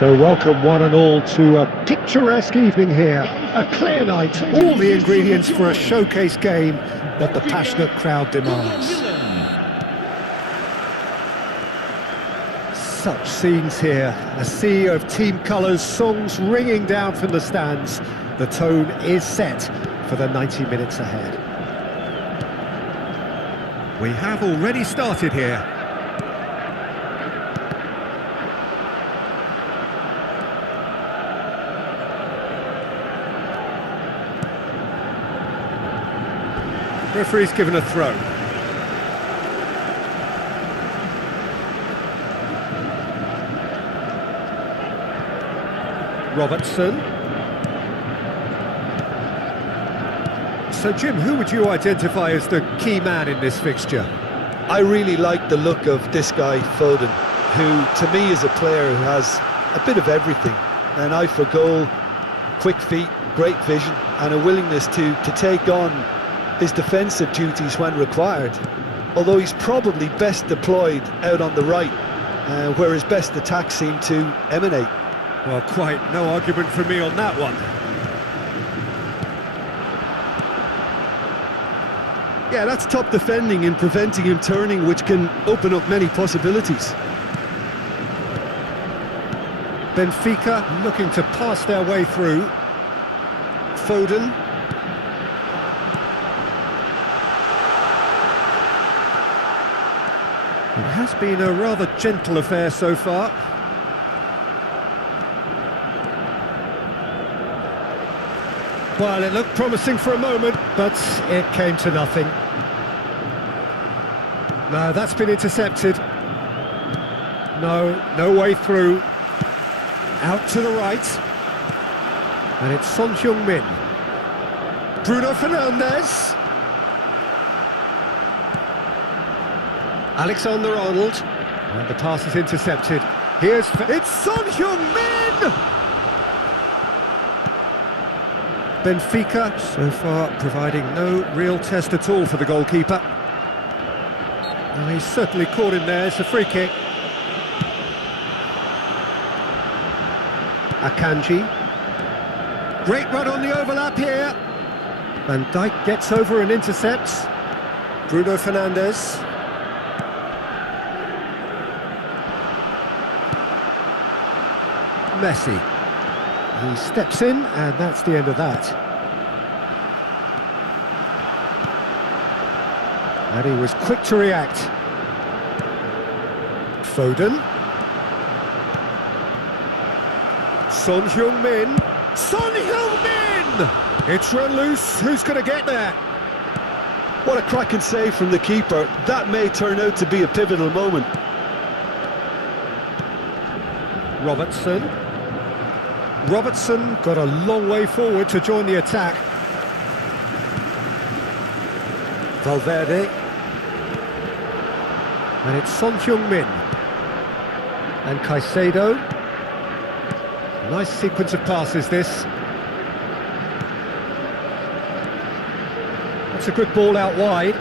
So welcome one and all to a picturesque evening here, a clear night, all the ingredients for a showcase game that the passionate crowd demands. Such scenes here, a sea of team colours, songs ringing down from the stands. The tone is set for the 90 minutes ahead. We have already started here. Referee's given a throw. Robertson. So Jim, who would you identify as the key man in this fixture? I really like the look of this guy, Foden, who to me is a player who has a bit of everything. An eye for goal, quick feet, great vision, and a willingness to take on his defensive duties when required, although he's probably best deployed out on the right, where his best attacks seem to emanate. Well, quite no argument from me on that one. Yeah, that's top defending and preventing him turning, which can open up many possibilities. Benfica looking to pass their way through. Foden. It has been a rather gentle affair so far. Well, it looked promising for a moment, but it came to nothing. No, that's been intercepted. No way through. Out to the right. And it's Son Heung-min. Bruno Fernandes. Alexander-Arnold, and the pass is intercepted. It's Son Heung-min! Benfica, so far, providing no real test at all for the goalkeeper. Well, he's certainly caught him there. It's a free kick. Akanji. Great run on the overlap here. Van Dijk gets over and intercepts. Bruno Fernandes. Messi. He steps in, and that's the end of that. And he was quick to react. Foden. Son Heung-min. Son Heung-min! It's run loose. Who's going to get there? What a cracking save from the keeper. That may turn out to be a pivotal moment. Robertson got a long way forward to join the attack. Valverde. And it's Son Heung-min. And Caicedo. Nice sequence of passes, this. That's a good ball out wide.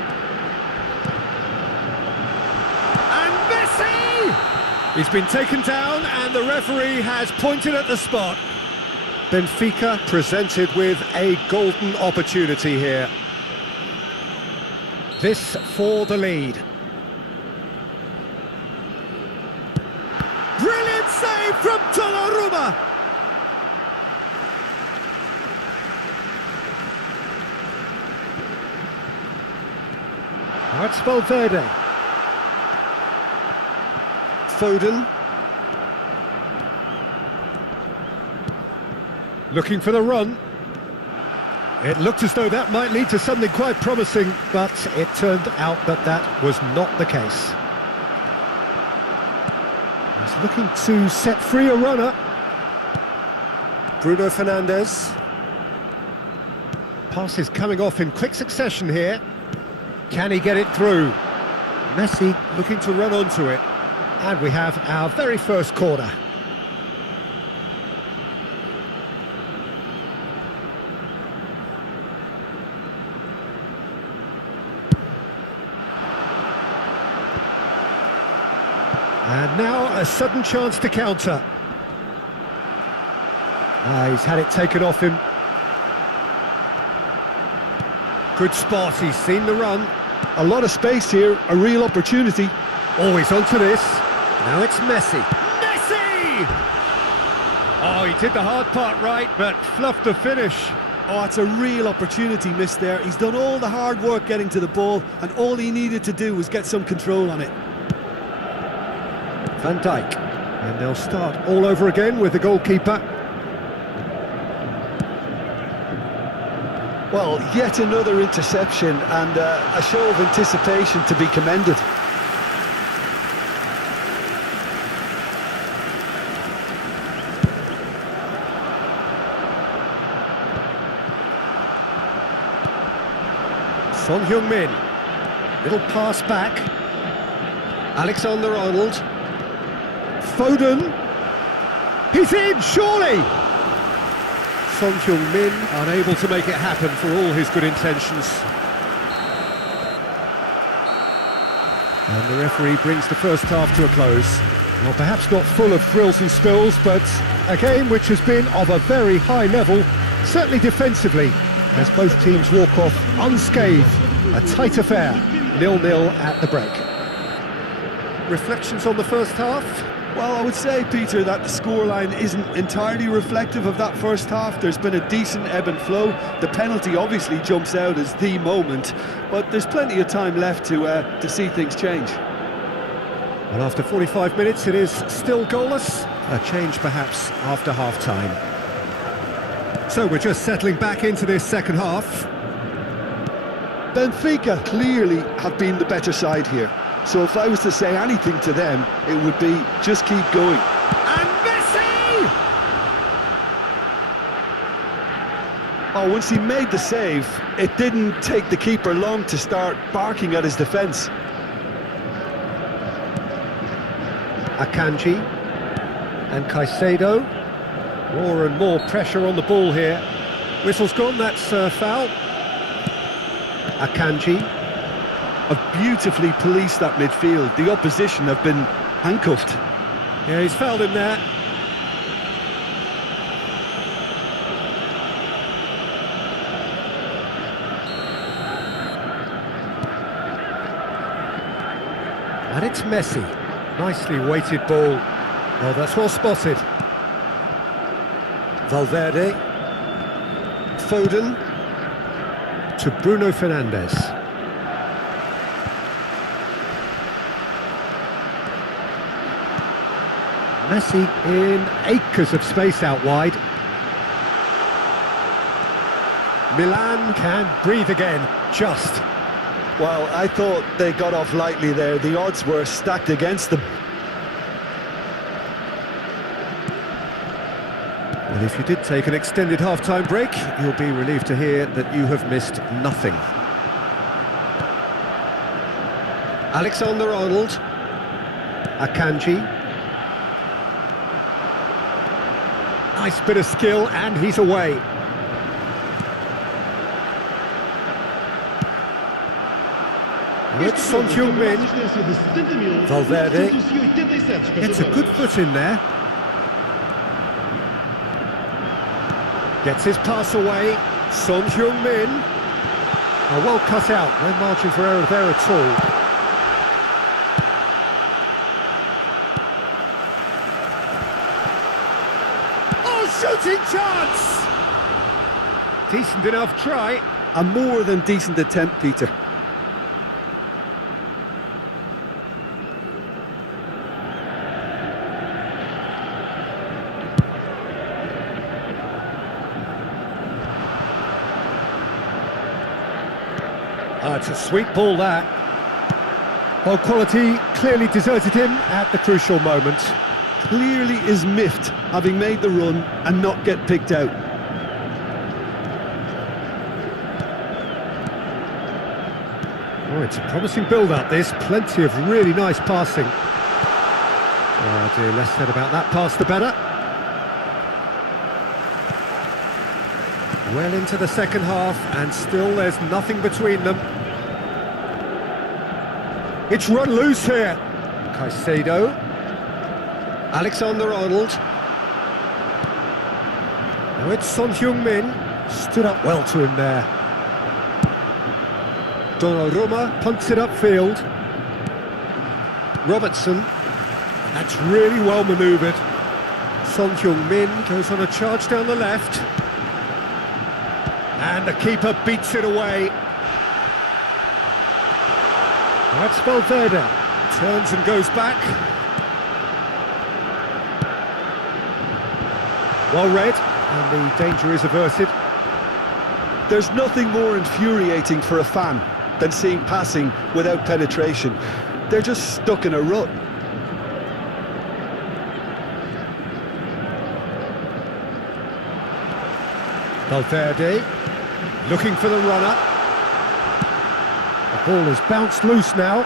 And Messi! He's been taken down and the referee has pointed at the spot. Benfica presented with a golden opportunity here. This for the lead. Brilliant save from Donnarumma! That's Valverde. Foden. Looking for the run. It looked as though that might lead to something quite promising, but it turned out that that was not the case. He's looking to set free a runner. Bruno Fernandes. Pass is coming off in quick succession here. Can he get it through? Messi looking to run onto it. And we have our very first corner. And now a sudden chance to counter. He's had it taken off him. Good spot, he's seen the run. A lot of space here, a real opportunity. Always onto this. Now it's Messi. Messi! Oh, he did the hard part right, but fluffed the finish. Oh, it's a real opportunity missed there. He's done all the hard work getting to the ball, and all he needed to do was get some control on it. Van Dijk. And they'll start all over again with the goalkeeper. Well, yet another interception, and a show of anticipation to be commended. Son Heung-min. Little pass back. Alexander-Arnold. Foden. He's in, surely! Son Heung-min unable to make it happen for all his good intentions. And the referee brings the first half to a close. Well, perhaps not full of thrills and spills, but a game which has been of a very high level, certainly defensively, as both teams walk off unscathed. A tight affair, 0-0 at the break. Reflections on the first half? Well, I would say, Peter, that the scoreline isn't entirely reflective of that first half. There's been a decent ebb and flow. The penalty obviously jumps out as the moment, but there's plenty of time left to see things change. Well, after 45 minutes, it is still goalless. A change, perhaps, after half-time. So we're just settling back into this second half. Benfica clearly have been the better side here. So if I was to say anything to them, it would be just keep going. And Messi! Oh, once he made the save, it didn't take the keeper long to start barking at his defence. Akanji and Caicedo. More and more pressure on the ball here. Whistle's gone, that's foul. Akanji. Have beautifully policed that midfield. The opposition have been handcuffed. Yeah, he's fouled him there. And it's Messi. Nicely weighted ball. Oh, that's well spotted. Valverde. Foden. To Bruno Fernandes. Messi in acres of space out wide. Milan can breathe again, just. Well, I thought they got off lightly there. The odds were stacked against them. Well, if you did take an extended half-time break, you'll be relieved to hear that you have missed nothing. Alexander-Arnold. Akanji. Nice bit of skill, and he's away. It's Son Heung-min. Valverde gets a good foot in there. Gets his pass away. Son Heung-min. Oh, well cut out. No margin for error there at all. Shooting chance! Decent enough try. A more than decent attempt, Peter. It's a sweet ball, that. Well, quality clearly deserted him at the crucial moment. Clearly is miffed, having made the run and not get picked out. Oh, it's a promising build-up, this. Plenty of really nice passing. Oh dear, less said about that pass, the better. Well into the second half, and still there's nothing between them. It's run loose here. Caicedo. Alexander-Arnold. Now it's Son Heung-min, stood up well to him there. Donnarumma punts it upfield. Robertson, that's really well manoeuvred. Son Heung-min goes on a charge down the left. And the keeper beats it away. That's Valverde, turns and goes back. Well read, and the danger is averted. There's nothing more infuriating for a fan than seeing passing without penetration. They're just stuck in a rut. Valverde, looking for the runner. The ball has bounced loose now.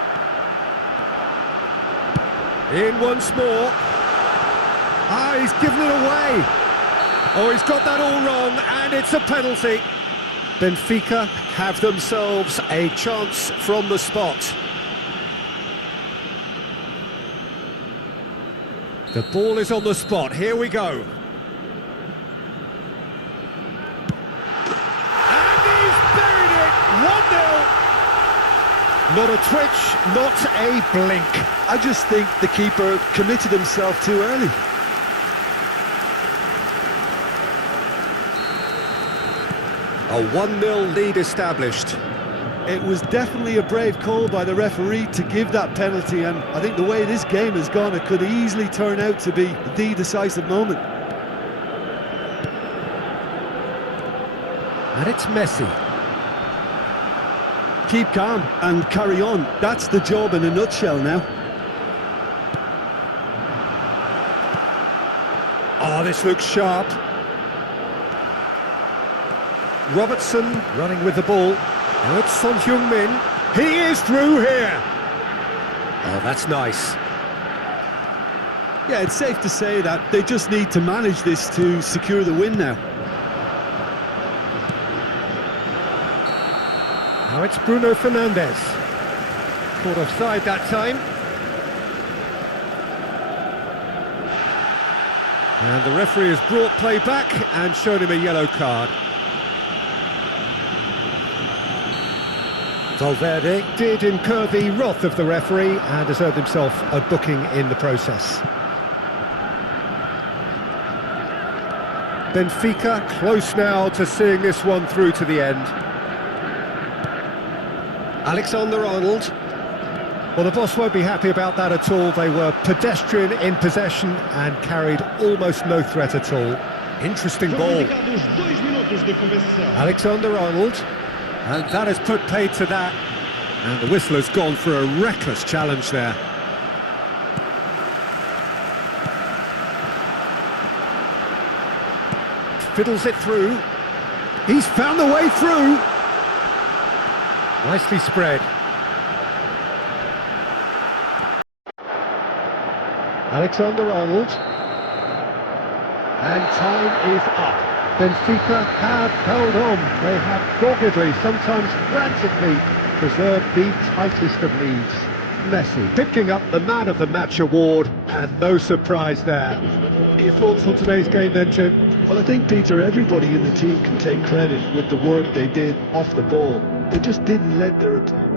In once more. Ah, he's given it away. Oh, he's got that all wrong, and it's a penalty. Benfica have themselves a chance from the spot. The ball is on the spot, here we go. And he's buried it, 1-0. Not a twitch, not a blink. I just think the keeper committed himself too early. A 1-0 lead established. It was definitely a brave call by the referee to give that penalty, and I think the way this game has gone, it could easily turn out to be the decisive moment. And it's Messi. Keep calm and carry on. That's the job in a nutshell now. Oh, this looks sharp. Robertson running with the ball. Now it's Son Heung-min. He is through here. Oh, that's nice. Yeah, it's safe to say that they just need to manage this to secure the win now. Now it's Bruno Fernandes. Caught offside that time. And the referee has brought play back and shown him a yellow card. Valverde did incur the wrath of the referee and has earned himself a booking in the process. Benfica close now to seeing this one through to the end. Alexander-Arnold. Well, the boss won't be happy about that at all. They were pedestrian in possession and carried almost no threat at all. Interesting ball. Alexander-Arnold. And that has put paid to that. And the whistle has gone for a reckless challenge there. Fiddles it through. He's found the way through. Nicely spread. Alexander-Arnold. And time is up. Benfica have held on. They have doggedly, sometimes frantically, preserved the tightest of leads. Messi picking up the Man of the Match award, and no surprise there. Your thoughts on today's game then, Tim? Well, I think, Peter, everybody in the team can take credit with the work they did off the ball. They just didn't let their attack.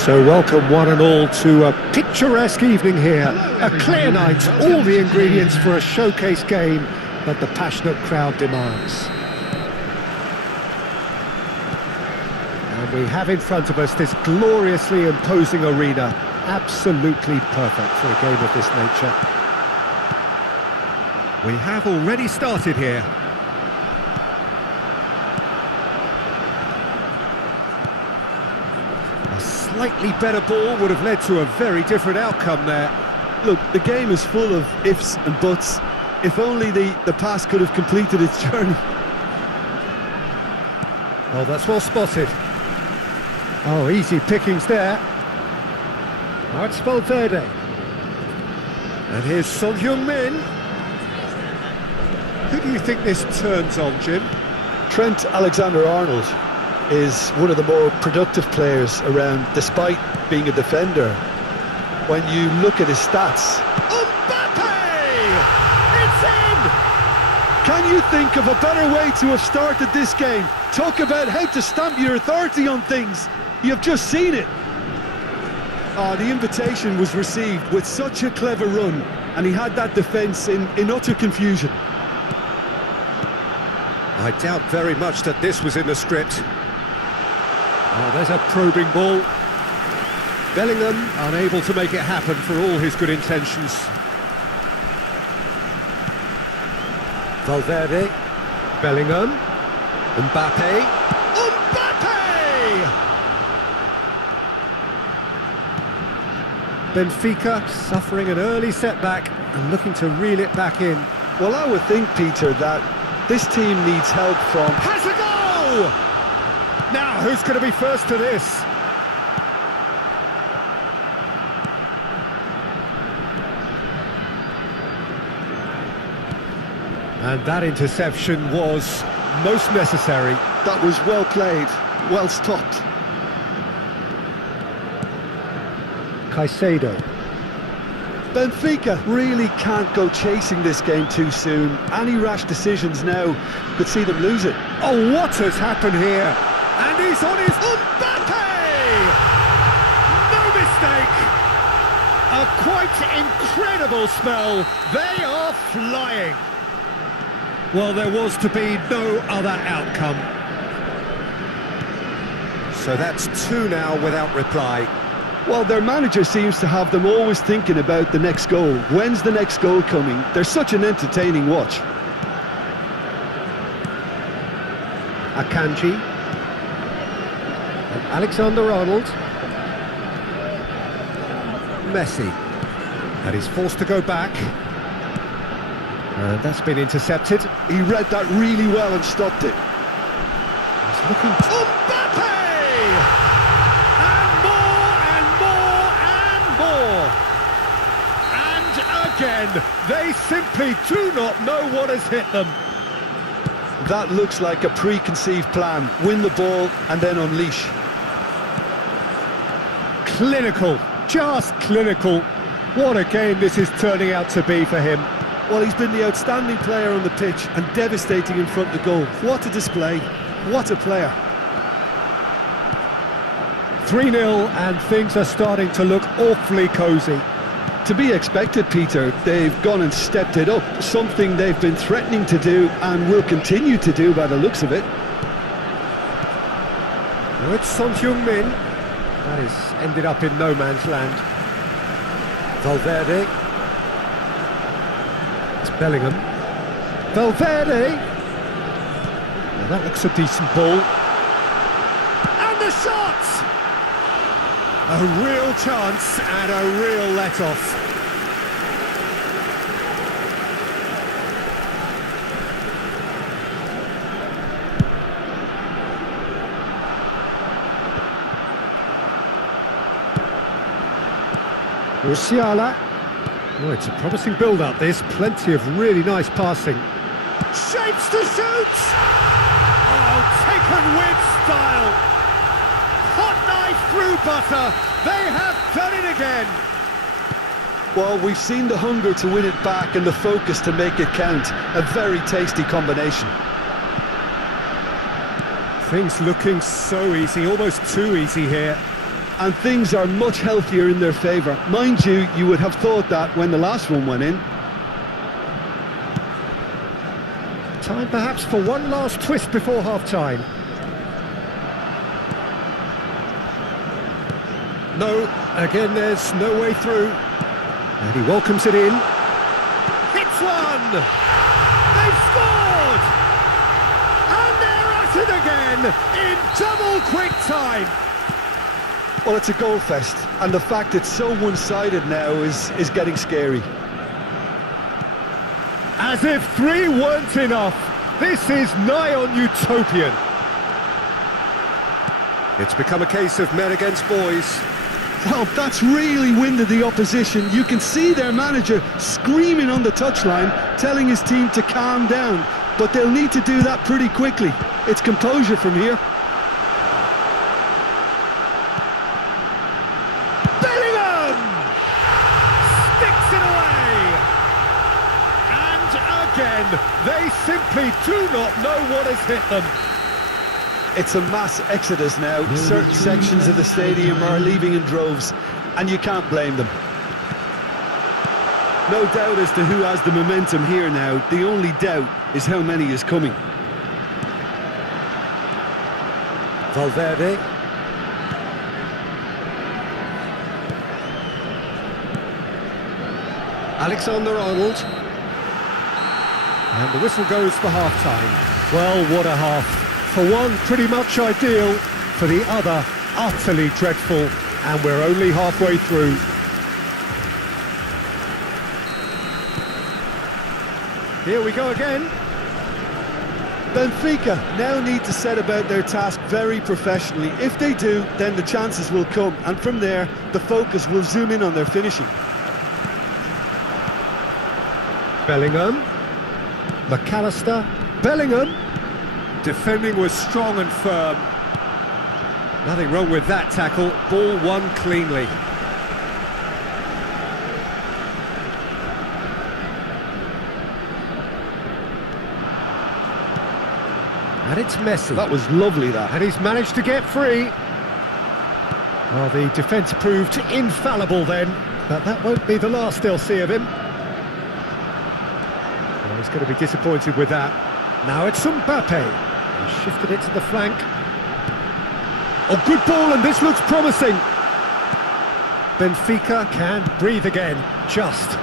So welcome one and all to a picturesque evening here. A clear night, all the ingredients for a showcase game that the passionate crowd demands. And we have in front of us this gloriously imposing arena. Absolutely perfect for a game of this nature. We have already started here. A slightly better ball would have led to a very different outcome there. Look, the game is full of ifs and buts. If only the pass could have completed its journey. Oh, that's well spotted. Oh, easy pickings there. Oh, it's Valverde. And here's Son Heung-min. Who do you think this turns on, Jim? Trent Alexander-Arnold is one of the more productive players around, despite being a defender. When you look at his stats... Mbappe! It's in! Can you think of a better way to have started this game? Talk about how to stamp your authority on things. You've just seen it. Oh, the invitation was received with such a clever run, and he had that defence in utter confusion. I doubt very much that this was in the script. Oh, there's a probing ball. Bellingham unable to make it happen for all his good intentions. Valverde. Bellingham. Mbappe. Mbappe! Benfica suffering an early setback and looking to reel it back in. Well, I would think, Peter, that this team needs help from... Has a goal! Now, who's going to be first to this? And that interception was most necessary. That was well played, well stopped. Caicedo. Benfica really can't go chasing this game too soon. Any rash decisions now could see them lose it. Oh, what has happened here? And he's on his... Mbappe! No mistake! A quite incredible spell. They are flying. Well, there was to be no other outcome. So that's two now without reply. Well, their manager seems to have them always thinking about the next goal. When's the next goal coming? They're such an entertaining watch. Akanji. And Alexander-Arnold. Messi. And he's forced to go back. And that's been intercepted. He read that really well and stopped it. He's looking... Mbappe! Again, they simply do not know what has hit them. That looks like a preconceived plan. Win the ball and then unleash. Clinical, just clinical. What a game this is turning out to be for him. Well, he's been the outstanding player on the pitch and devastating in front of the goal. What a display, what a player. 3-0 and things are starting to look awfully cosy. To be expected, Peter. They've gone and stepped it up, something they've been threatening to do and will continue to do by the looks of it. It's Son Heung-min. That has ended up in no man's land. Valverde. It's Bellingham. Valverde. Well, that looks a decent ball. And the shot! A real chance and a real let-off. Musiala. Oh, it's a promising build-up, this. Plenty of really nice passing. Shapes to shoot! Oh, taken with style. Hot knife through butter. They have done it again. Well, we've seen the hunger to win it back and the focus to make it count. A very tasty combination. Things looking so easy, almost too easy here. and things are much healthier in their favour. Mind you, you would have thought that when the last one went in. Time perhaps for one last twist before half-time. No, again there's no way through. And he welcomes it in. Hits one! They've scored! And they're at it again in double quick time. Well, it's a goal fest, and the fact it's so one-sided now is getting scary. As if three weren't enough, this is nigh on utopian. It's become a case of men against boys. Well, that's really winded the opposition. You can see their manager screaming on the touchline, telling his team to calm down, but they'll need to do that pretty quickly. It's composure from here. They simply do not know what has hit them. It's a mass exodus now. Certain sections of the stadium are leaving in droves, and you can't blame them. No doubt as to who has the momentum here now. The only doubt is how many is coming. Valverde. Alexander-Arnold. And the whistle goes for half-time. Well, what a half. For one, pretty much ideal. For the other, utterly dreadful. And we're only halfway through. Here we go again. Benfica now need to set about their task very professionally. If they do, then the chances will come. And from there, the focus will zoom in on their finishing. Bellingham. McAllister, Bellingham. Defending was strong and firm. Nothing wrong with that tackle. Ball won cleanly. And it's Messi. That was lovely, that. And he's managed to get free. Well, the defence proved infallible then, but that won't be the last they'll see of him. He's going to be disappointed with that. Now it's Mbappe. He shifted it to the flank. Oh, good ball, and this looks promising. Benfica can breathe again, just.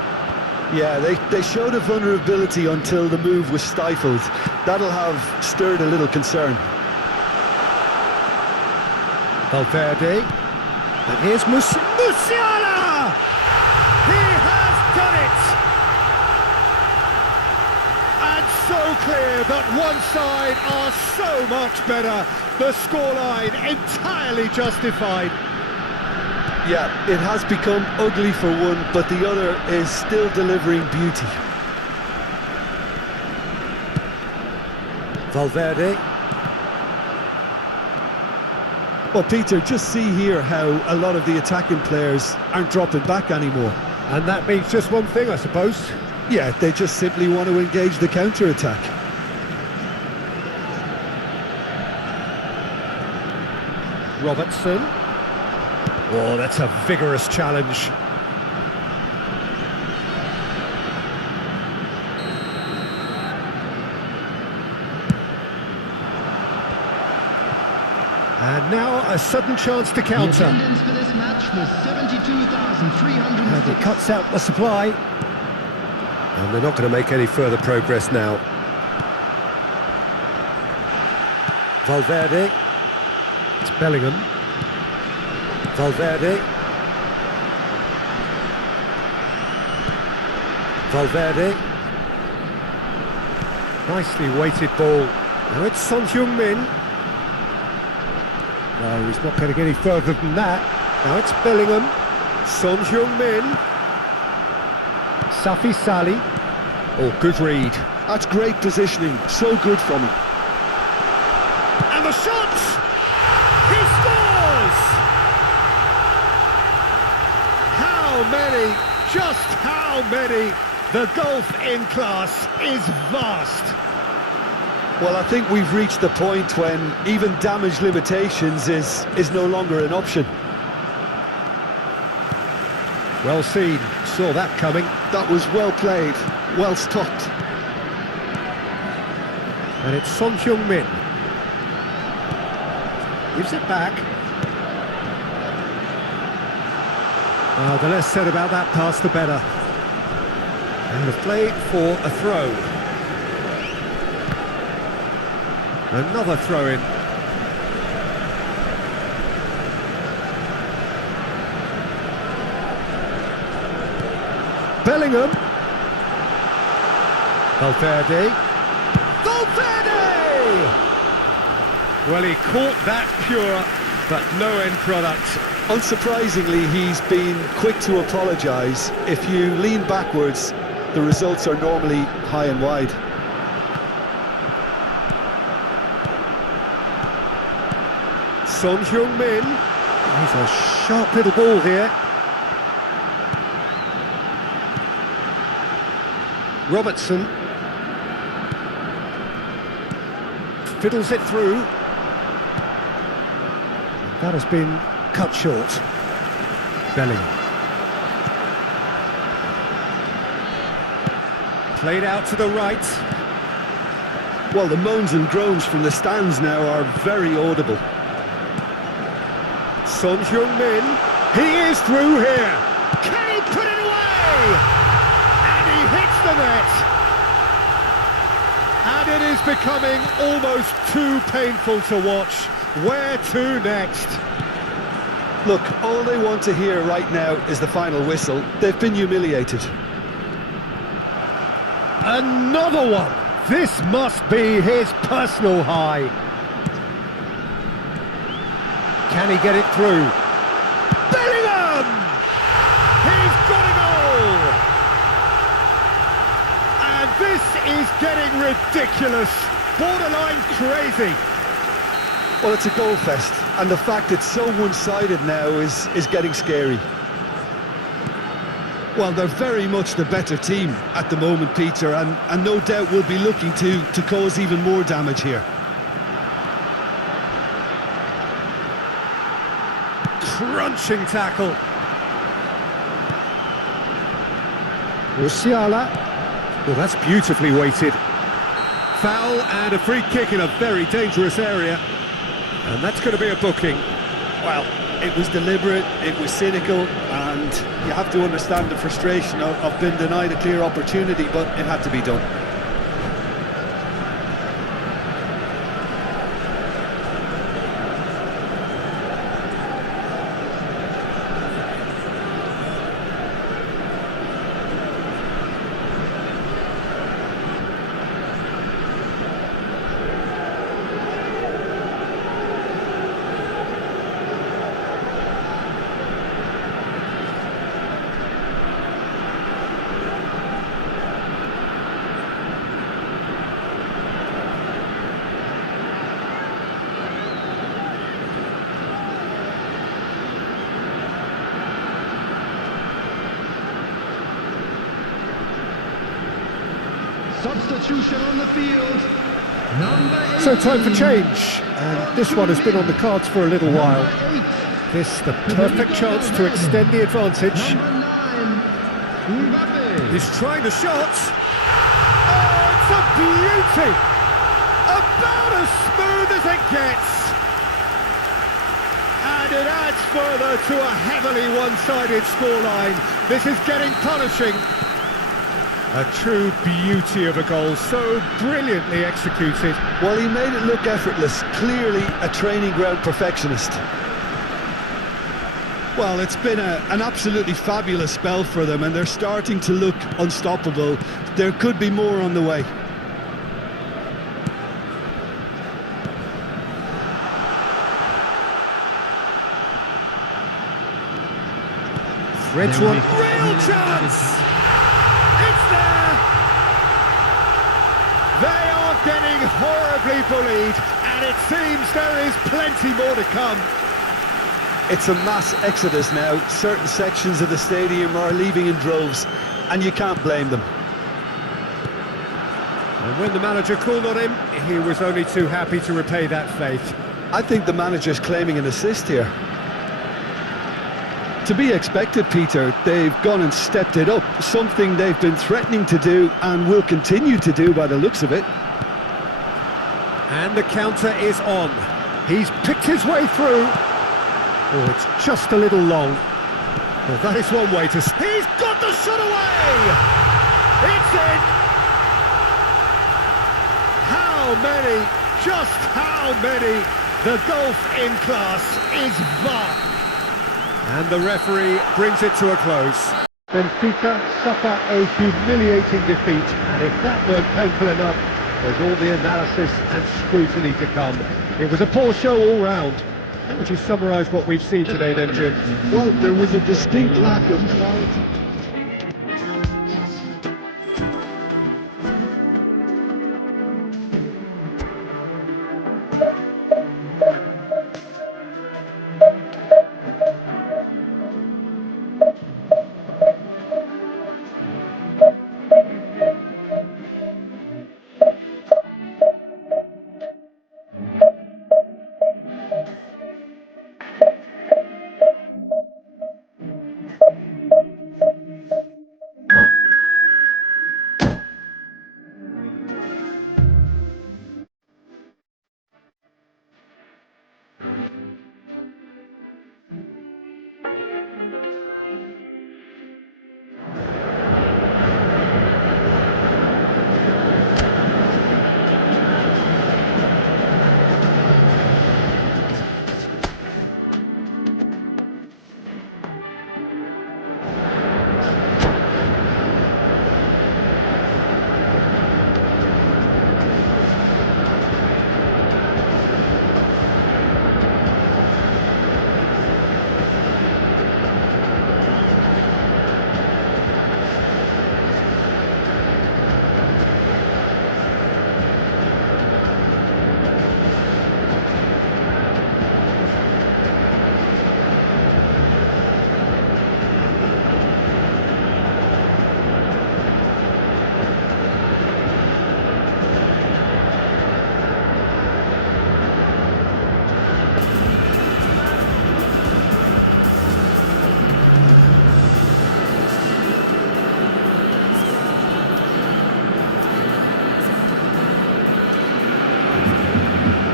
Yeah, they showed a vulnerability until the move was stifled. That'll have stirred a little concern. Valverde. And here's Musiala! He has done it! So clear that one side are so much better. The scoreline entirely justified. Yeah, it has become ugly for one, but the other is still delivering beauty. Valverde. Well, Peter, just see here how a lot of the attacking players aren't dropping back anymore. And that means just one thing, I suppose. Yeah, they just simply want to engage the counter-attack. Robertson. Oh, that's a vigorous challenge. And now a sudden chance to counter. The attendance for this match was 72,300. And it cuts out the supply. And they're not going to make any further progress now. Valverde. It's Bellingham. Valverde. Valverde. Nicely weighted ball. Now it's Son Heung-min. No, he's not getting any further than that. Now it's Bellingham. Son Heung-min. Safi Sali. Oh, good read. That's great positioning. So good from him. And the shot! He scores! How many? Just how many? The gulf in class is vast. Well, I think we've reached the point when even damage limitations is no longer an option. Well seen, saw that coming. That was well played, well stopped. And it's Son Heung-min. Gives it back. The less said about that pass, the better. And the play for a throw. Another throw-in. Bellingham. Valverde. Well, he caught that pure, but no end product. Unsurprisingly, he's been quick to apologise. If you lean backwards, the results are normally high and wide. Son Heung-min. He's a sharp little ball here. Robertson. Fiddles it through. That has been cut short. Bellingham. Played out to the right. Well, the moans and groans from the stands now are very audible. Son Heung-min. He is through here. Can he put it away? And he hits the net. And it is becoming almost too painful to watch. Where to next? Look, all they want to hear right now is the final whistle. They've been humiliated. Another one! This must be his personal high. Can he get it through? Bellingham! He's got a goal! And this is getting ridiculous. Borderline crazy. Well, it's a goal fest, and the fact it's so one-sided now is getting scary. Well, they're very much the better team at the moment, Peter, and no doubt will be looking to cause even more damage here. Crunching tackle. Musiala. Well, that's beautifully weighted. Foul and a free kick in a very dangerous area. And that's going to be a booking. Well, it was deliberate, it was cynical, and you have to understand the frustration of being denied a clear opportunity, but it had to be done. Substitution on the field. Number 8. So time for change. And this one has been on the cards for a little while. This the perfect chance to extend the advantage. Number 9. Mbappe. He's trying the shot. Oh, it's a beauty! About as smooth as it gets. And it adds further to a heavily one-sided scoreline. This is getting punishing. A true beauty of a goal, so brilliantly executed. Well, he made it look effortless, clearly a training ground perfectionist. Well, it's been an absolutely fabulous spell for them, and they're starting to look unstoppable. There could be more on the way. Threads one, real chance! It's there! They are getting horribly bullied, and it seems there is plenty more to come. It's a mass exodus now. Certain sections of the stadium are leaving in droves, and you can't blame them. And when the manager called on him, he was only too happy to repay that faith. I think the manager's claiming an assist here. To be expected, Peter. They've gone and stepped it up, something they've been threatening to do and will continue to do by the looks of it. And the counter is on. He's picked his way through. Oh, it's just a little long. Well, that is one way to... He's got the shot away! It's in! How many, just how many? The golf in class is VAR. And the referee brings it to a close. Benfica suffer a humiliating defeat, and if that weren't painful enough, there's all the analysis and scrutiny to come. It was a poor show all round. How would you summarise what we've seen today then, Jim? Well, there was a distinct lack of clarity.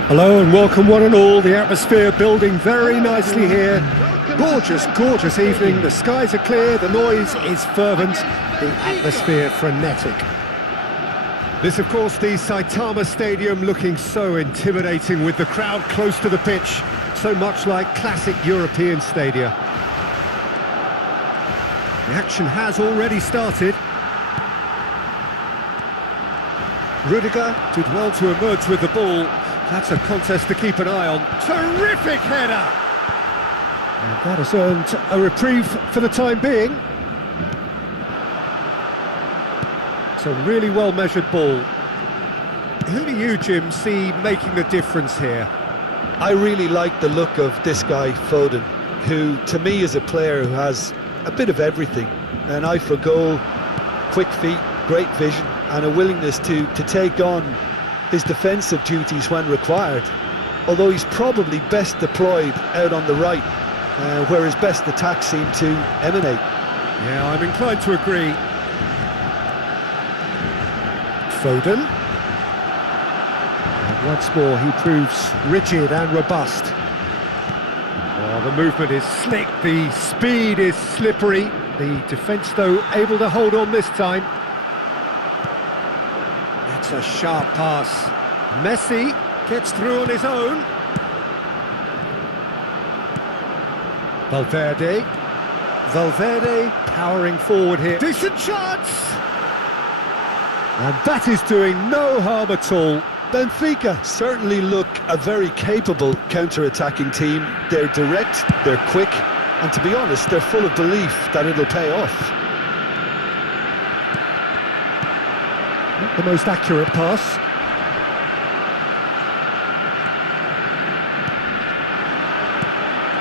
Hello and welcome one and all. The atmosphere building very nicely here. Gorgeous, gorgeous evening. The skies are clear, the noise is fervent, the atmosphere frenetic. This, of course, the Saitama Stadium looking so intimidating with the crowd close to the pitch, so much like classic European stadia. The action has already started. Rudiger did well to emerge with the ball. That's a contest to keep an eye on. Terrific header! And that has earned a reprieve for the time being. It's a really well-measured ball. Who do you, Jim, see making the difference here? I really like the look of this guy, Foden, who to me is a player who has a bit of everything. An eye for goal, quick feet, great vision, and a willingness to take on his defensive duties when required, although he's probably best deployed out on the right, where his best attacks seem to emanate. Yeah, I'm inclined to agree. Foden. And once more he proves rigid and robust. Oh, the movement is slick, the speed is slippery. The defence, though, able to hold on this time. It's a sharp pass. Messi gets through on his own. Valverde powering forward here. Decent chance! And that is doing no harm at all. Benfica certainly look a very capable counter-attacking team. They're direct, they're quick, and to be honest, they're full of belief that it'll pay off. Not the most accurate pass.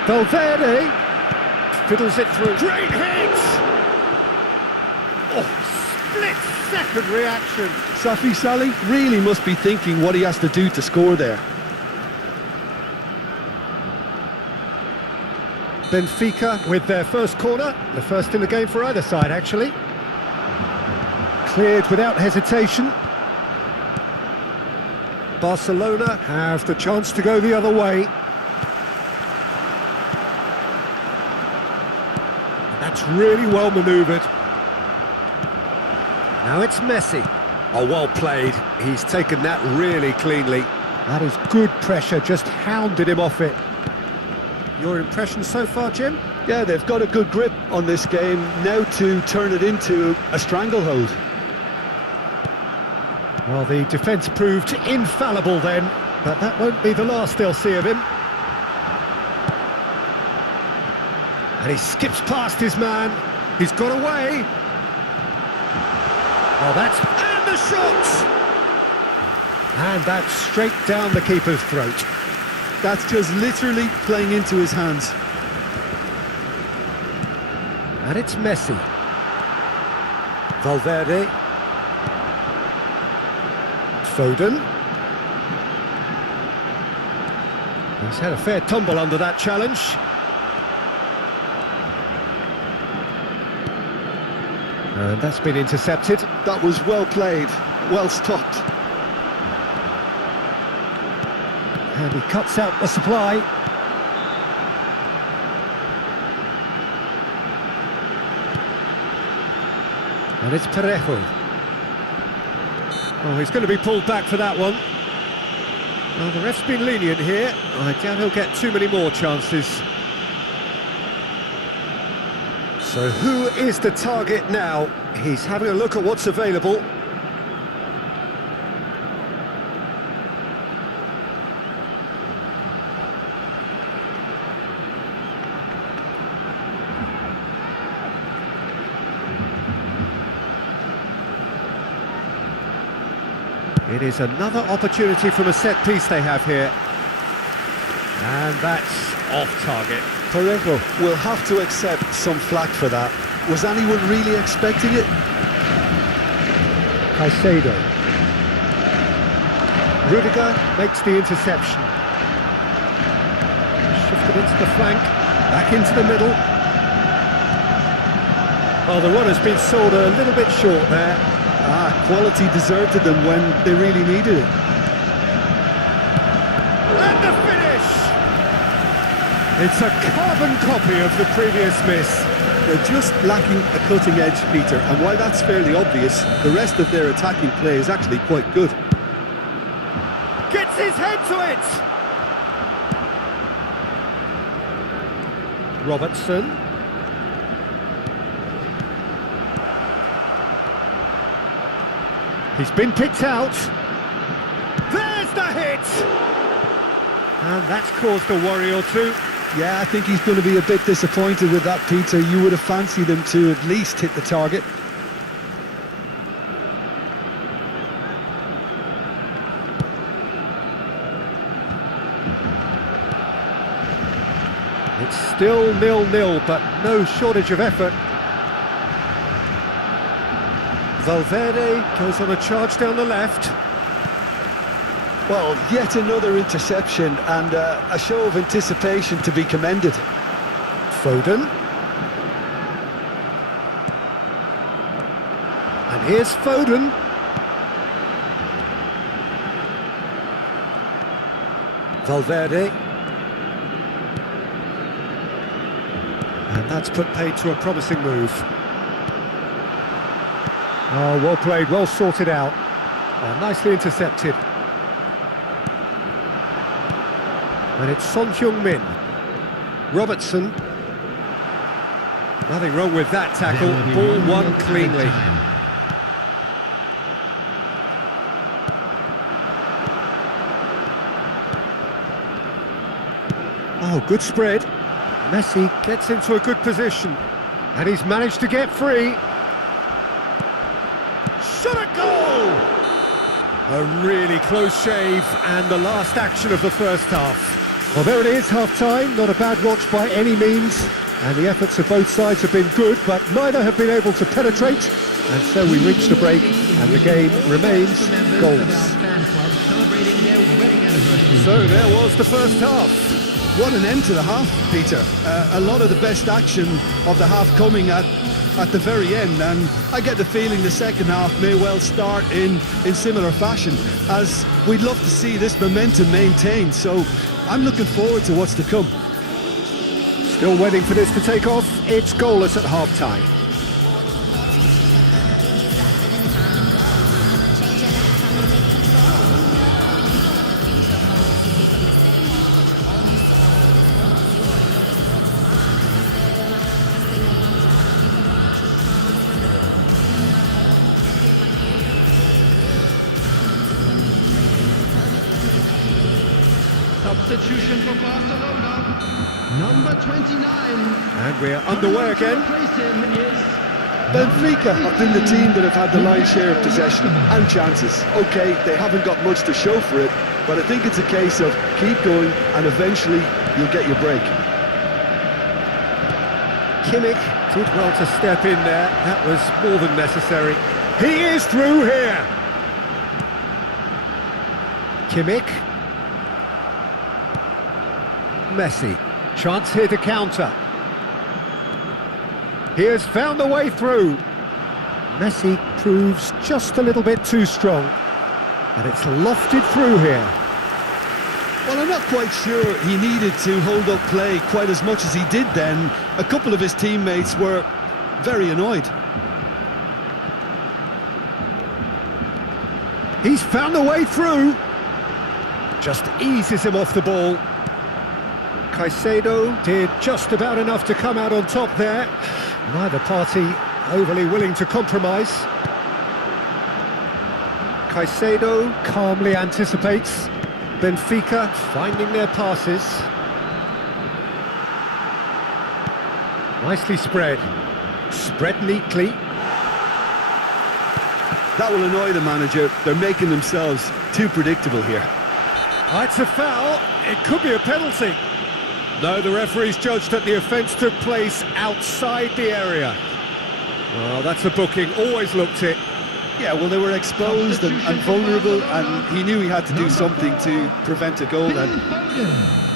Valverde fiddles it through. Great hit! Oh, split-second reaction. Safi Salih really must be thinking what he has to do to score there. Benfica with their first corner, the first in the game for either side actually. Cleared without hesitation. Barcelona have the chance to go the other way. That's really well manoeuvred. Now it's Messi. Oh, well played. He's taken that really cleanly. That is good pressure, just hounded him off it. Your impression so far, Jim? Yeah, they've got a good grip on this game, now to turn it into a stranglehold. Well, the defence proved infallible then, but that won't be the last they'll see of him. And he skips past his man. He's got away. Oh, that's... and the shot! And that's straight down the keeper's throat. That's just literally playing into his hands. And it's Messi. Valverde. Foden. He's had a fair tumble under that challenge. And that's been intercepted. That was well played, well stopped. And he cuts out the supply. And it's Parejo. Oh, he's going to be pulled back for that one. Well, the ref's been lenient here. I doubt he'll get too many more chances. So who is the target now? He's having a look at what's available. It is another opportunity from a set piece they have here. And that's off target. Parejo will have to accept some flack for that. Was anyone really expecting it? Caicedo. Rudiger makes the interception. Shifted into the flank, back into the middle. Oh, the runner's been sold a little bit short there. Quality deserted them when they really needed it. And the finish! It's a carbon copy of the previous miss. They're just lacking a cutting edge, Peter, and while that's fairly obvious, the rest of their attacking play is actually quite good. Gets his head to it! Robertson. He's been picked out. There's the hit! And that's caused a worry or two. Yeah, I think he's going to be a bit disappointed with that, Peter. You would have fancied him to at least hit the target. It's still 0-0, but no shortage of effort. Valverde goes on a charge down the left. Well, yet another interception and a show of anticipation to be commended. Foden. And here's Foden. Valverde. And that's put paid to a promising move. Oh, well played, well sorted out. Nicely intercepted. And it's Son Heung-min. Robertson. Nothing wrong with that tackle. Ball won cleanly. Oh, good spread. Messi gets into a good position. And he's managed to get free. Shot a goal! A really close shave, and the last action of the first half. Well, there it is, half-time. Not a bad watch by any means. And the efforts of both sides have been good, but neither have been able to penetrate. And so we reach the break, and the game remains goals. So there was the first half. What an end to the half, Peter. A lot of the best action of the half coming at the very end, and I get the feeling the second half may well start in similar fashion, as we'd love to see this momentum maintained. So I'm looking forward to what's to come. Still waiting for this to take off. It's goalless at half-time. Substitution for Barcelona. Number 29. And we're underway again. Replace him is Benfica have been the team that have had the lion's share of possession and chances. Okay, they haven't got much to show for it, but I think it's a case of keep going and eventually you'll get your break. Kimmich did well to step in there. That was more than necessary. He is through here. Kimmich. Messi. Chance here to counter. He has found a way through. Messi proves just a little bit too strong. And it's lofted through here. Well, I'm not quite sure he needed to hold up play quite as much as he did then. A couple of his teammates were very annoyed. He's found a way through. Just eases him off the ball. Caicedo did just about enough to come out on top there. Neither party overly willing to compromise. Caicedo calmly anticipates. Benfica finding their passes. Nicely spread. Spread neatly. That will annoy the manager. They're making themselves too predictable here. It's a foul. It could be a penalty. No, the referee's judged that the offence took place outside the area. Well, that's a booking. Always looked it. Yeah, well, they were exposed and vulnerable, and he knew he had to do something to prevent a goal then.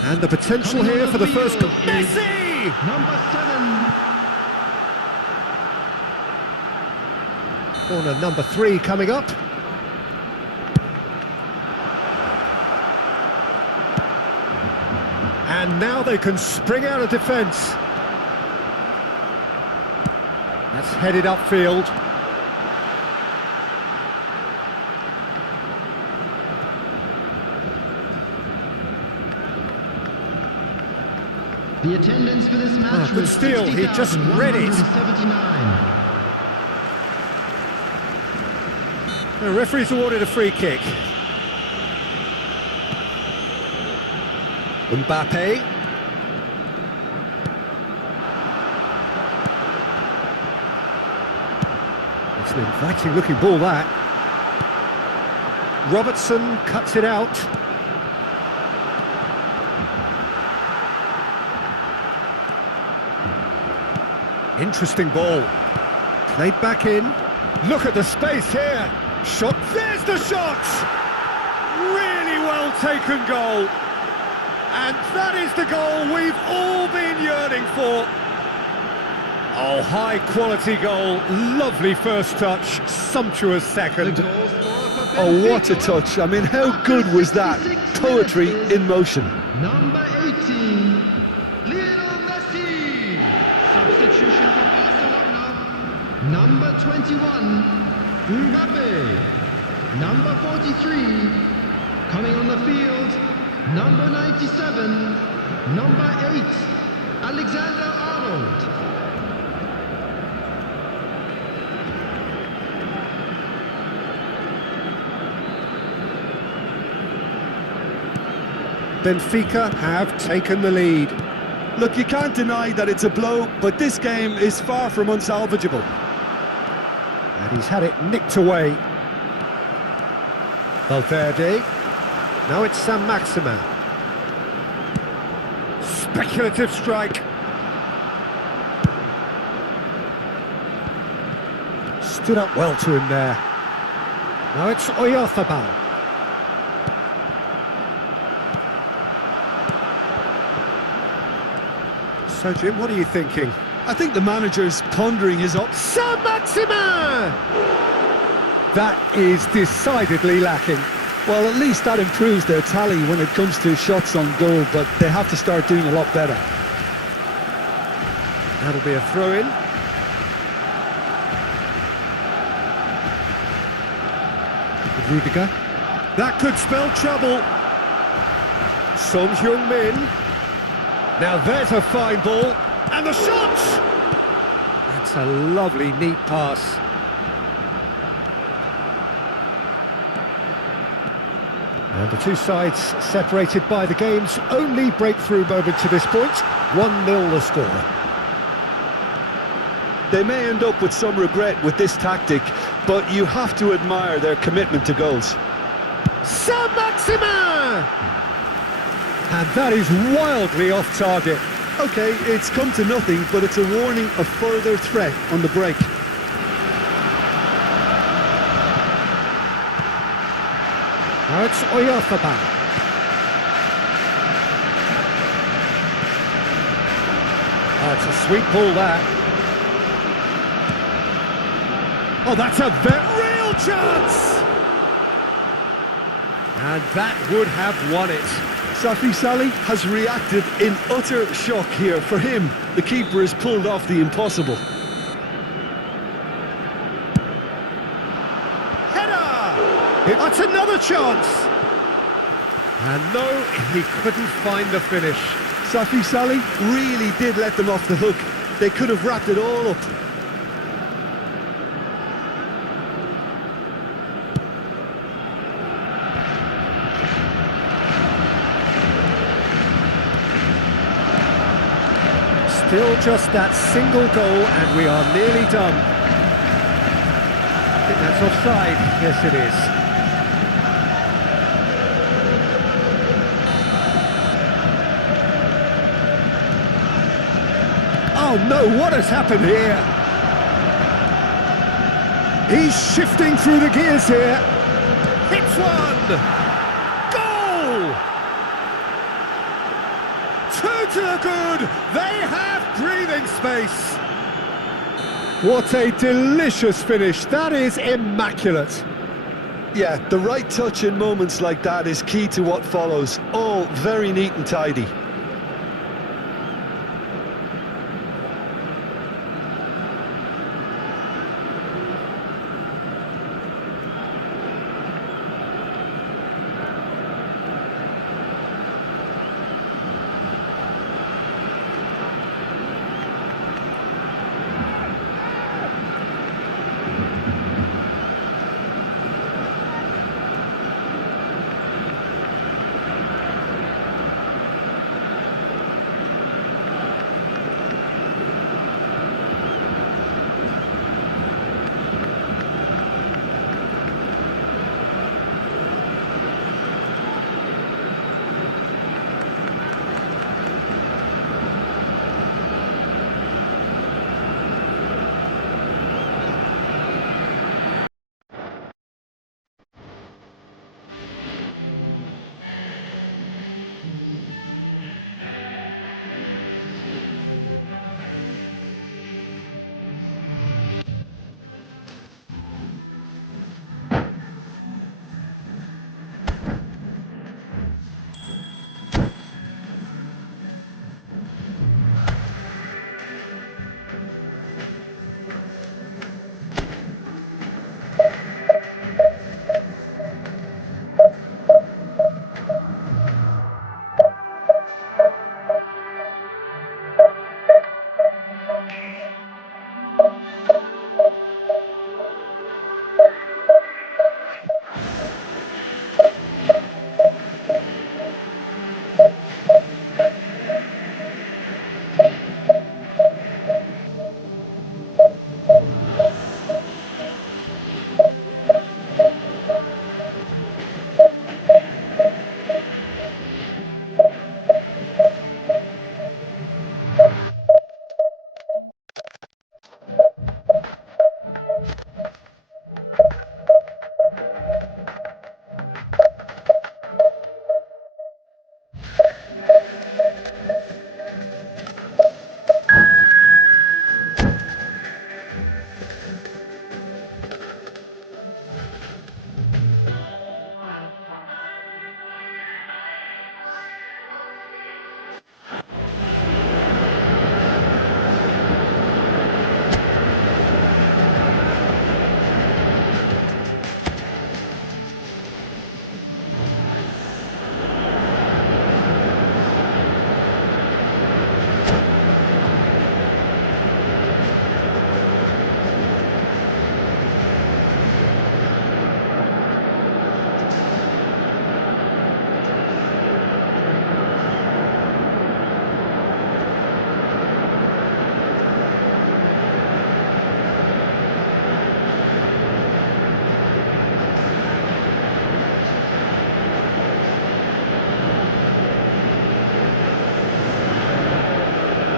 And the potential here for the first goal. Messi! number 7. Corner number 3 coming up. And now they can spring out of defence. That's headed upfield. The attendance for this match Good was steal. He just read it. 60,179. The referee's awarded a free kick. Mbappe. It's an inviting looking ball, that. Robertson cuts it out. Interesting ball. Played back in. Look at the space here. Shot. There's the shot! Really well taken goal. And that is the goal we've all been yearning for. Oh, high quality goal. Lovely first touch. Sumptuous second. Oh, what a touch. I mean, how good was that? Poetry in motion. Number 18, Lionel Messi. Substitution for Barcelona. Number 21, Mbappe. Number 43, coming on the field. Number 97, number 8, Alexander-Arnold. Benfica have taken the lead. Look, you can't deny that it's a blow, but this game is far from unsalvageable. And he's had it nicked away. Valverde. Now it's Sam Maximin. Speculative strike. Stood up well to him there. Now it's Oyarzabal. So, Jim, what are you thinking? I think the manager's pondering his options. Saint-Maximin! That is decidedly lacking. Well, at least that improves their tally when it comes to shots on goal, but they have to start doing a lot better. That'll be a throw-in. Rudiger. That could spell trouble. Son Heung-min. Now there's a fine ball. And the shot! That's a lovely, neat pass. And the two sides separated by the game's only breakthrough moment to this point. 1-0 the score. They may end up with some regret with this tactic, but you have to admire their commitment to goals. Saint-Maximin! And that is wildly off target. Okay, it's come to nothing, but it's a warning of further threat on the break. Now it's Oyarzabal. That's a sweet ball, that. Oh, that's a very real chance! And that would have won it. Safi Salih has reacted in utter shock here. For him, the keeper has pulled off the impossible. Header! That's another chance! And no, he couldn't find the finish. Safi Salih really did let them off the hook. They could have wrapped it all up. Still just that single goal and we are nearly done. I think that's offside. Yes, it is. Oh no, what has happened here? He's shifting through the gears here. Hits one! Goal! Two to the good! They have breathing space! What a delicious finish. That is immaculate. Yeah, the right touch in moments like that is key to what follows. All very neat and tidy.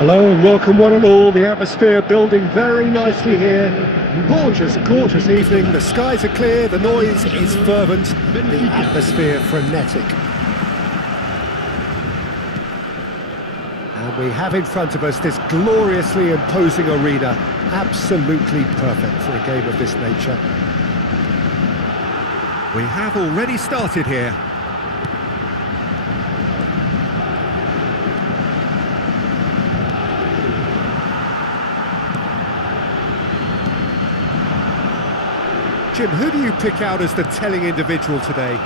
Hello and welcome one and all. The atmosphere building very nicely here. Gorgeous, gorgeous evening. The skies are clear, the noise is fervent, the atmosphere frenetic. And we have in front of us this gloriously imposing arena, absolutely perfect for a game of this nature. We have already started here. Jim, who do you pick out as the telling individual today?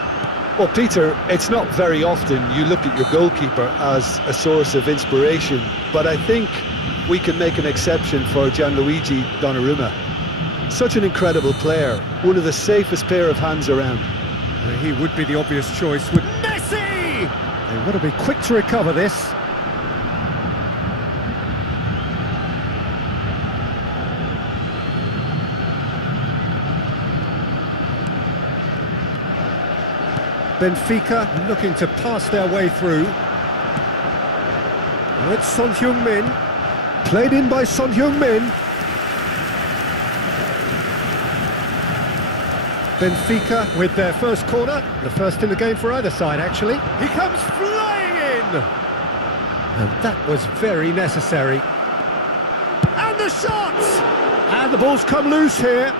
Well, Peter, it's not very often you look at your goalkeeper as a source of inspiration, but I think we can make an exception for Gianluigi Donnarumma. Such an incredible player, one of the safest pair of hands around. He would be the obvious choice with Messi! They've got to be quick to recover this. Benfica looking to pass their way through. Now it's Son Heung-min. Played in by Son Heung-min. Benfica with their first corner. The first in the game for either side, actually. He comes flying in! And that was very necessary. And the shot! And the ball's come loose here.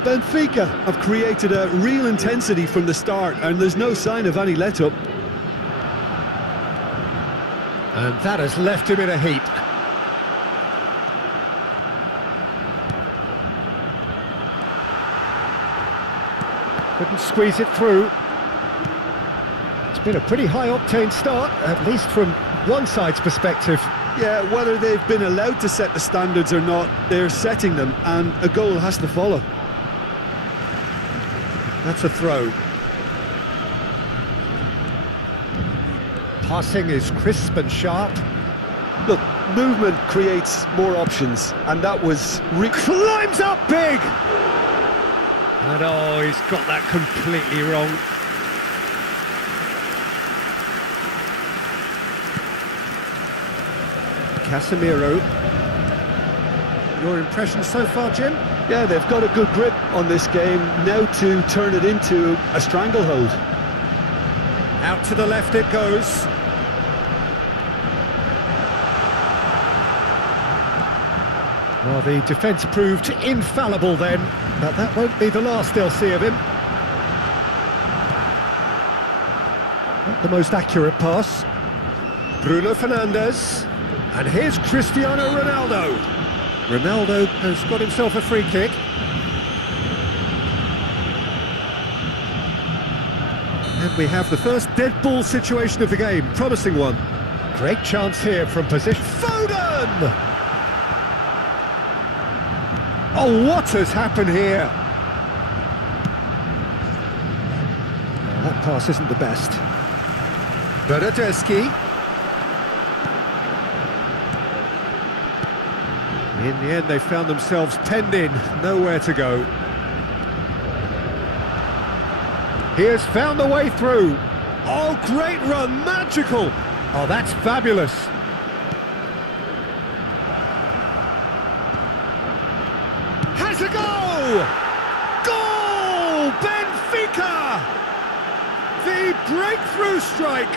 Benfica have created a real intensity from the start, and there's no sign of any let-up. And that has left him in a heap. Couldn't squeeze it through. It's been a pretty high-octane start, at least from one side's perspective. Yeah, whether they've been allowed to set the standards or not, they're setting them, and a goal has to follow. That's a throw. Passing is crisp and sharp. Look, movement creates more options, and that was... Climbs up big! And oh, he's got that completely wrong. Casemiro. Your impression so far, Jim? Yeah, they've got a good grip on this game, now to turn it into a stranglehold. Out to the left it goes. Well, the defence proved infallible then, but that won't be the last they'll see of him. Not the most accurate pass. Bruno Fernandes. And here's Cristiano Ronaldo. Ronaldo has got himself a free kick. And we have the first dead ball situation of the game, promising one. Great chance here from position. Foden! Oh, what has happened here? Oh, that pass isn't the best. Bernardeschi. In the end, they found themselves penned in, nowhere to go. He has found the way through. Oh, great run, magical. Oh, that's fabulous. Has a goal! Goal! Benfica! The breakthrough strike.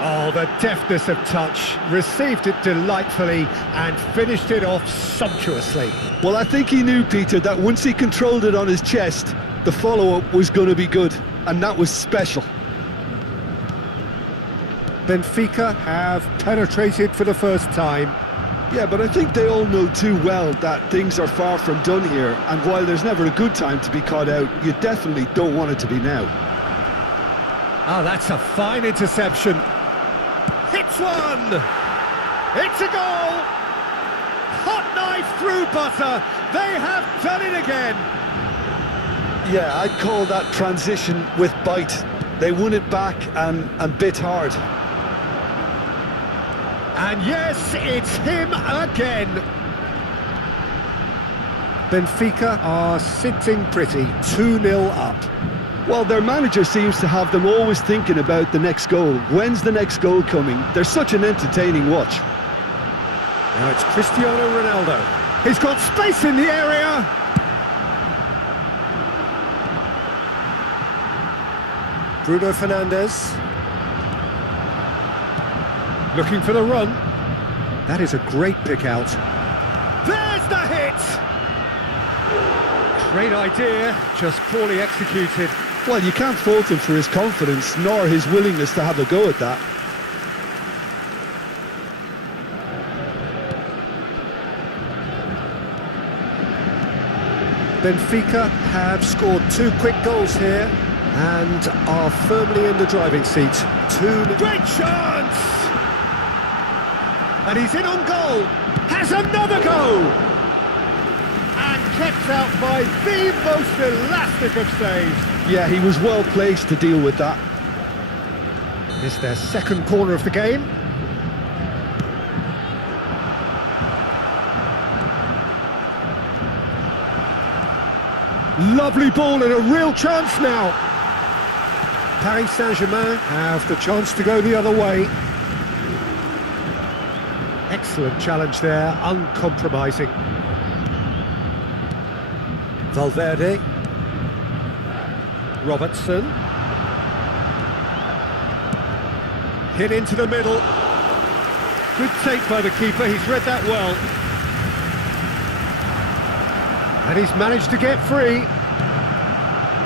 Oh, the deftness of touch, received it delightfully and finished it off sumptuously. Well, I think he knew, Peter, that once he controlled it on his chest, the follow-up was going to be good, and that was special. Benfica have penetrated for the first time. Yeah, but I think they all know too well that things are far from done here, and while there's never a good time to be caught out, you definitely don't want it to be now. Oh, that's a fine interception. Hits one! It's a goal! Hot knife through butter! They have done it again! Yeah, I'd call that transition with bite. They won it back and bit hard. And yes, it's him again! Benfica are sitting pretty, 2-0 up. Well, their manager seems to have them always thinking about the next goal. When's the next goal coming? They're such an entertaining watch. Now it's Cristiano Ronaldo. He's got space in the area. Bruno Fernandes. Looking for the run. That is a great pick out. There's the hit! Great idea, just poorly executed. Well, you can't fault him for his confidence, nor his willingness to have a go at that. Benfica have scored 2 quick goals here and are firmly in the driving seat. 2. Great chance! And he's in on goal. Has another go! And kept out by the most elastic of saves. Yeah, he was well placed to deal with that. It's their second corner of the game. Lovely ball and a real chance now. Paris Saint-Germain have the chance to go the other way. Excellent challenge there, uncompromising. Valverde. Robertson. Hit into the middle. Good take by the keeper, he's read that well. And he's managed to get free.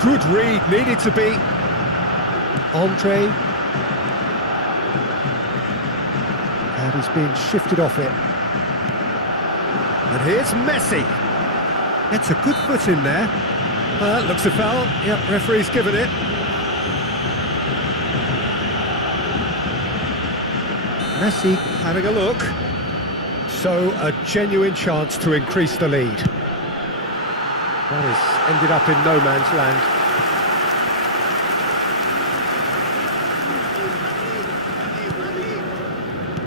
Good read, needed to be. Andre. And he's being shifted off it. And here's Messi. Gets a good foot in there. Looks a foul. Yep, referee's given it. Messi having a look. So a genuine chance to increase the lead. That has ended up in no man's land.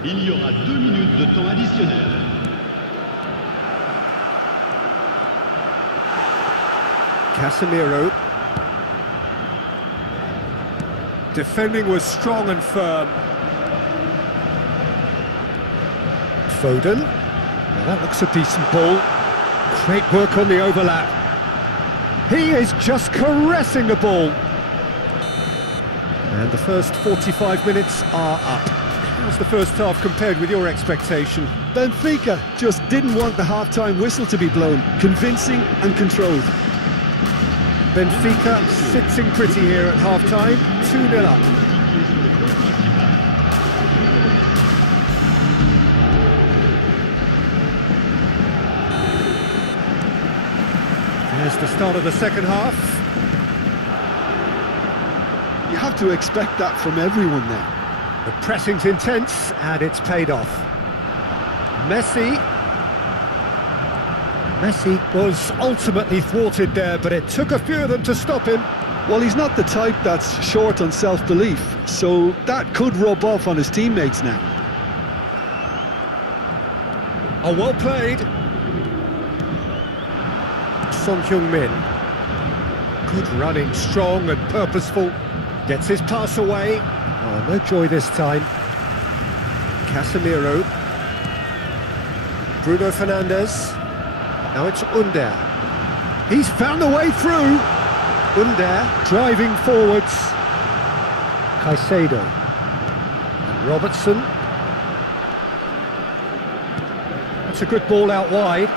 Il y aura 2 minutes de temps additionnel. Casemiro. Defending was strong and firm. Foden. Now that looks a decent ball. Great work on the overlap. He is just caressing the ball. And the first 45 minutes are up. How's the first half compared with your expectation? Benfica just didn't want the half-time whistle to be blown. Convincing and controlled. Benfica sitting pretty here at half-time, 2-0 up. There's the start of the second half. You have to expect that from everyone there. The pressing's intense, and it's paid off. Messi was ultimately thwarted there, but it took a few of them to stop him. Well, he's not the type that's short on self-belief, so that could rub off on his teammates now. Oh, well played. Son Heung-min. Good running, strong and purposeful. Gets his pass away. Oh, no joy this time. Casemiro. Bruno Fernandes. Now it's Under. He's found a way through. Under driving forwards. Caicedo. And Robertson. That's a good ball out wide.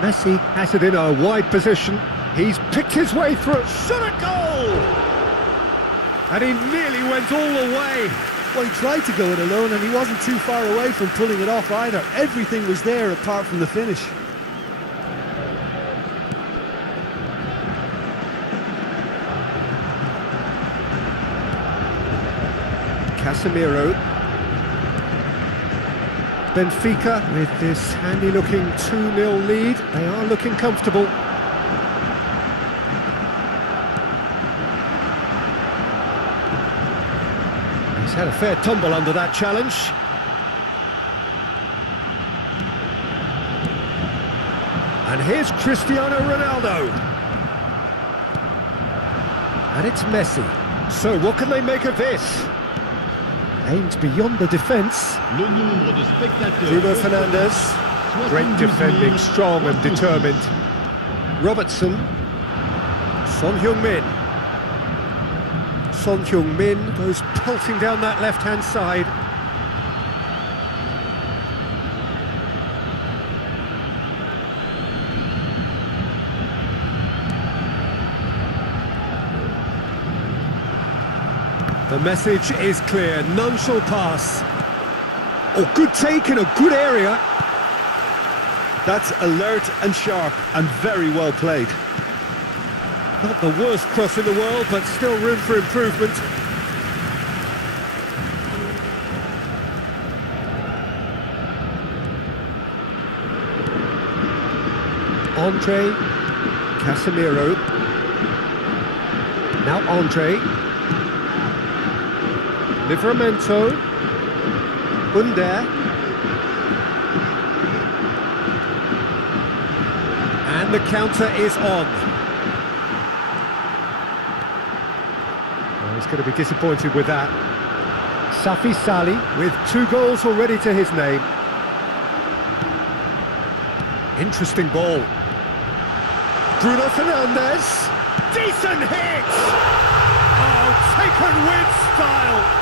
Messi has it in a wide position. He's picked his way through. Shot a goal! And he nearly went all the way. Well, he tried to go it alone and he wasn't too far away from pulling it off either. Everything was there apart from the finish. Casemiro. Benfica with this handy-looking 2-0 lead. They are looking comfortable. He's had a fair tumble under that challenge. And here's Cristiano Ronaldo. And it's Messi. So what can they make of this? Aimed beyond the defence. Le nombre de spectateurs. Bruno Fernandes. Great defending, strong and determined. Robertson. Son Heung-min. Son Heung-min goes pelting down that left-hand side. The message is clear, none shall pass. Oh, good take in a good area. That's alert and sharp and very well played. Not the worst cross in the world, but still room for improvement. Andre, Casemiro. Now Andre. Livramento, Under, and the counter is on. Well, he's going to be disappointed with that. Safi Sali with 2 goals already to his name. Interesting ball. Bruno Fernandes, decent hit! Oh, taken with style!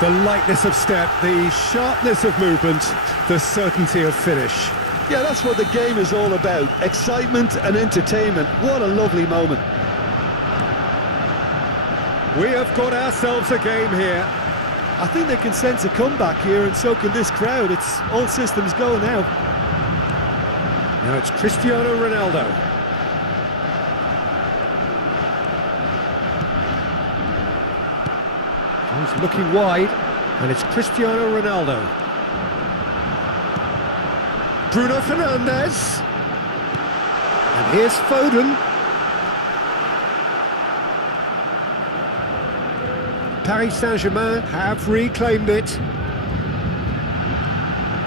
The lightness of step, the sharpness of movement, the certainty of finish. Yeah, that's what the game is all about. Excitement and entertainment. What a lovely moment. We have got ourselves a game here. I think they can sense a comeback here, and so can this crowd. It's all systems go now. Now it's Cristiano Ronaldo. He's looking wide, and it's Cristiano Ronaldo. Bruno Fernandes. And here's Foden. Paris Saint-Germain have reclaimed it.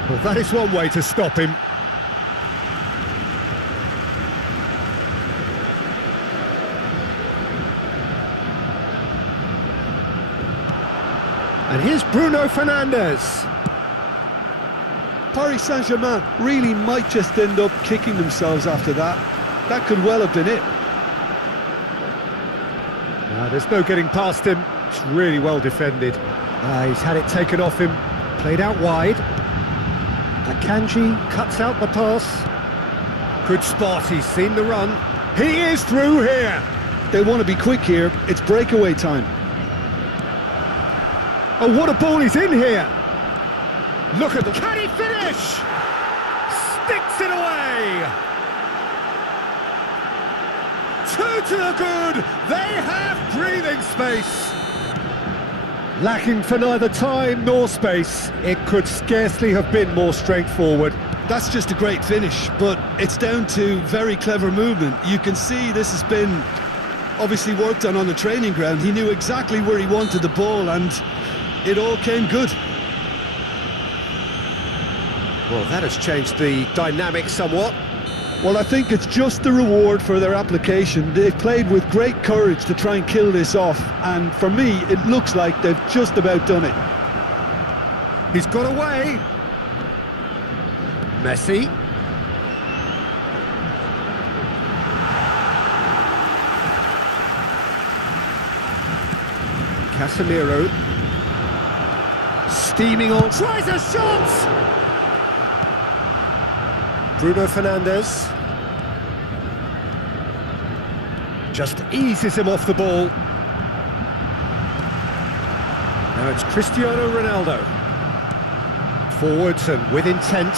Well, that is one way to stop him. And here's Bruno Fernandes. Paris Saint-Germain really might just end up kicking themselves after that. That could well have been it. There's no getting past him. It's really well defended. He's had it taken off him. Played out wide. Akanji cuts out the pass. Good spot, he's seen the run. He is through here. They want to be quick here. It's breakaway time. Oh, what a ball he's in here! Look at the... Can he finish? Sticks it away! 2 to the good! They have breathing space! Lacking for neither time nor space, it could scarcely have been more straightforward. That's just a great finish, but it's down to very clever movement. You can see this has been obviously worked on the training ground. He knew exactly where he wanted the ball, and it all came good. Well, that has changed the dynamic somewhat. Well, I think it's just the reward for their application. They've played with great courage to try and kill this off, and for me, it looks like they've just about done it. He's got away. Messi. Casemiro. Steaming on. Tries a shot! Bruno Fernandes. Just eases him off the ball. Now it's Cristiano Ronaldo. Forwards and with intent.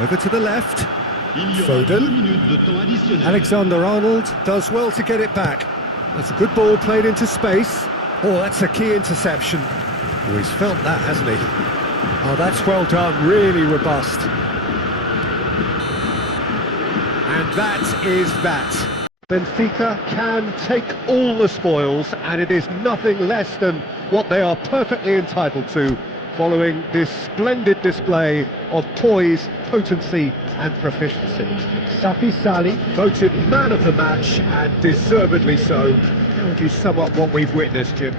Over to the left. Foden. Alexander-Arnold does well to get it back. That's a good ball played into space. Oh, that's a key interception. Oh, he's felt that, hasn't he? Oh, that's well done, really robust. And that is that. Benfica can take all the spoils, and it is nothing less than what they are perfectly entitled to following this splendid display of poise, potency and proficiency. Safi Salih voted man of the match, and deservedly so. How would you sum up what we've witnessed, Jim?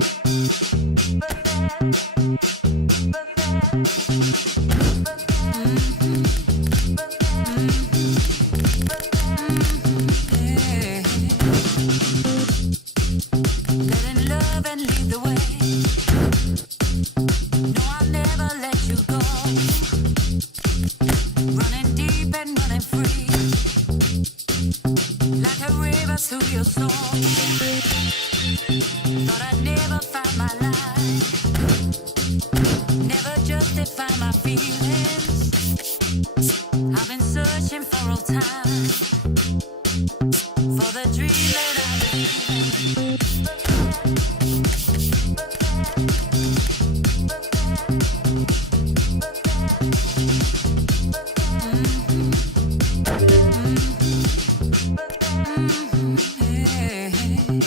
Thank you.